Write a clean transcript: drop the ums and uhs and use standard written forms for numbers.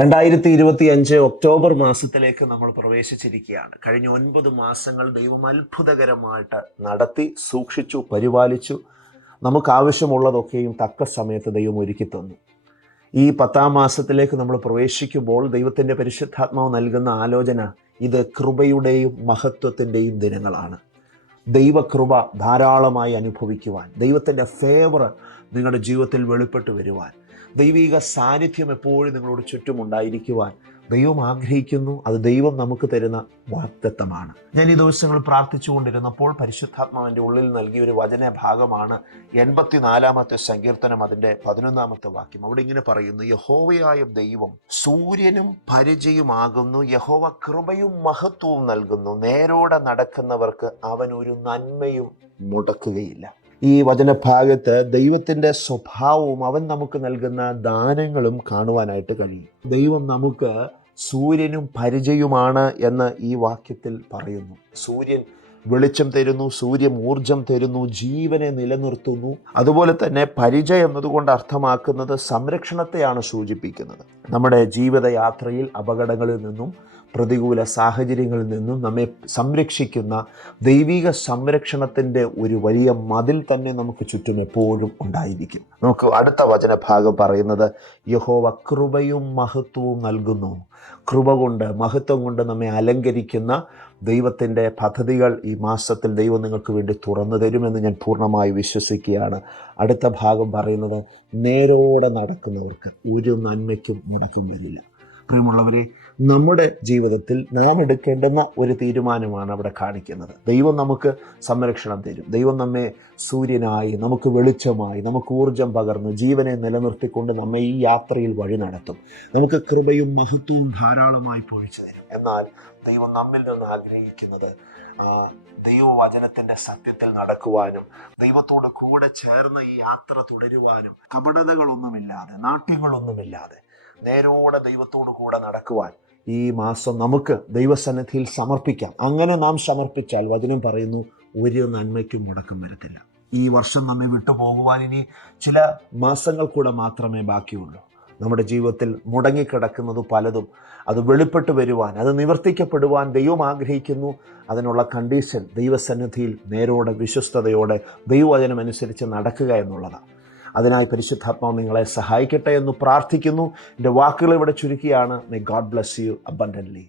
2025 October മാസത്തിലേക്ക് നമ്മൾ പ്രവേശിച്ചിരിക്കുകയാണ്. കഴിഞ്ഞ 9 മാസങ്ങൾ ദൈവം അത്ഭുതകരമായിട്ട് നടത്തി, സൂക്ഷിച്ചു, പരിപാലിച്ചു. നമുക്ക് ആവശ്യമുള്ളതൊക്കെയും തക്ക സമയത്ത് ദൈവം ഒരുക്കി തന്നു. ഈ 10-ാം മാസത്തിലേക്ക് നമ്മൾ പ്രവേശിക്കുമ്പോൾ ദൈവത്തിൻ്റെ പരിശുദ്ധാത്മാവ് നൽകുന്ന ആലോചന, ഇത് കൃപയുടെയും മഹത്വത്തിൻ്റെയും ദിനങ്ങളാണ്. ദൈവകൃപ ധാരാളമായി അനുഭവിക്കുവാൻ, ദൈവത്തിൻ്റെ ഫേവർ നിങ്ങളുടെ ജീവിതത്തിൽ വെളിപ്പെട്ട് വരുവാൻ, ദൈവിക സാന്നിധ്യം എപ്പോഴും നിങ്ങളോട് ചുറ്റുമുണ്ടായിരിക്കുവാൻ ദൈവം ആഗ്രഹിക്കുന്നു. അത് ദൈവം നമുക്ക് തരുന്ന വാഗ്ദത്തമാണ്. ഞാൻ ഈ ദിവസങ്ങൾ പ്രാർത്ഥിച്ചുകൊണ്ടിരുന്നപ്പോൾ പരിശുദ്ധാത്മാവിൻ്റെ ഉള്ളിൽ നൽകിയ ഒരു വചന ഭാഗമാണ് 84-ാമത്തെ സങ്കീർത്തനം, അതിൻ്റെ 11-ാമത്തെ വാക്യം. അവിടെ ഇങ്ങനെ പറയുന്നു: യഹോവയായ ദൈവം സൂര്യനും പരിചയമാകുന്നു, യഹോവ കൃപയും മഹത്വവും നൽകുന്നു, നേരോടെ നടക്കുന്നവർക്ക് അവൻ ഒരു നന്മയും മുടക്കുകയില്ല. ഈ വചനഭാഗത്ത് ദൈവത്തിൻ്റെ സ്വഭാവവും അവൻ നമുക്ക് നൽകുന്ന ദാനങ്ങളും കാണുവാനായിട്ട് കഴിയും. ദൈവം നമുക്ക് സൂര്യനും പരിചയവുമാണ് എന്ന് ഈ വാക്യത്തിൽ പറയുന്നു. സൂര്യൻ വെളിച്ചം തരുന്നു, സൂര്യൻ ഊർജം തരുന്നു, ജീവനെ നിലനിർത്തുന്നു. അതുപോലെ തന്നെ പരിചയം എന്നതുകൊണ്ട് അർത്ഥമാക്കുന്നത് സംരക്ഷണത്തെയാണ് സൂചിപ്പിക്കുന്നത്. നമ്മുടെ ജീവിതയാത്രയിൽ അപകടങ്ങളിൽ നിന്നും പ്രതികൂല സാഹചര്യങ്ങളിൽ നിന്നും നമ്മെ സംരക്ഷിക്കുന്ന ദൈവിക സംരക്ഷണത്തിൻ്റെ ഒരു വലിയ മതിൽ തന്നെ നമുക്ക് ചുറ്റും എപ്പോഴും ഉണ്ടായിരിക്കും. നമുക്ക് അടുത്ത വചനഭാഗം പറയുന്നത്, യഹോവ കൃപയും മഹത്വവും നൽകുന്നു. കൃപ കൊണ്ട്, മഹത്വം കൊണ്ട് നമ്മെ അലങ്കരിക്കുന്ന ദൈവത്തിൻ്റെ പദ്ധതികൾ ഈ മാസത്തിൽ ദൈവം നിങ്ങൾക്ക് വേണ്ടി തുറന്നു തരുമെന്ന് ഞാൻ പൂർണ്ണമായി വിശ്വസിക്കുകയാണ്. അടുത്ത ഭാഗം പറയുന്നത്, നേരോടെ നടക്കുന്നവർക്ക് ഒരു നന്മയ്ക്കും മുടക്കം വരില്ല. പ്രിയമുള്ളവരെ, നമ്മുടെ ജീവിതത്തിൽ നാം എടുക്കേണ്ടുന്ന ഒരു തീരുമാനമാണ് അവിടെ കാണിക്കുന്നത്. ദൈവം നമുക്ക് സംരക്ഷണം തരും. ദൈവം നമ്മെ സൂര്യനായി, നമുക്ക് വെളിച്ചമായി, നമുക്ക് ഊർജം പകർന്ന് ജീവനെ നിലനിർത്തിക്കൊണ്ട് നമ്മെ ഈ യാത്രയിൽ വഴി നടത്തും. നമുക്ക് കൃപയും മഹത്വവും ധാരാളമായി പൊഴിച്ചു തരും. എന്നാൽ ദൈവം നമ്മിൽ നിന്ന് ആഗ്രഹിക്കുന്നത് ദൈവവചനത്തിൻ്റെ സത്യത്തിൽ നടക്കുവാനും ദൈവത്തോട് കൂടെ ചേർന്ന് ഈ യാത്ര തുടരുവാനും കപടതകളൊന്നുമില്ലാതെ, നാട്യങ്ങളൊന്നുമില്ലാതെ നേരോടെ ദൈവത്തോടു കൂടെ നടക്കുവാൻ ഈ മാസം നമുക്ക് ദൈവസന്നിധിയിൽ സമർപ്പിക്കാം. അങ്ങനെ നാം സമർപ്പിച്ചാൽ വചനം പറയുന്നു, ഒരു നന്മയ്ക്കും മുടക്കം വരത്തില്ല. ഈ വർഷം നമ്മെ വിട്ടുപോകുവാൻ ഇനി ചില മാസങ്ങൾ കൂടെ മാത്രമേ ബാക്കിയുള്ളൂ. നമ്മുടെ ജീവിതത്തിൽ മുടങ്ങിക്കിടക്കുന്നത് പലതും അത് വെളിപ്പെട്ട് വരുവാൻ, അത് നിവർത്തിക്കപ്പെടുവാൻ ദൈവം ആഗ്രഹിക്കുന്നു. അതിനുള്ള കണ്ടീഷൻ ദൈവസന്നിധിയിൽ നേരോടെ, വിശ്വസ്തയോടെ ദൈവവചനം അനുസരിച്ച് നടക്കുക എന്നുള്ളതാണ്. അതിനായി പരിശുദ്ധാത്മാവ് നിങ്ങളെ സഹായിക്കട്ടെ എന്ന് പ്രാർത്ഥിക്കുന്നു. എൻ്റെ വാക്കുകൾ ഇവിടെ ചുരുക്കിയാണ്. May God bless you abundantly.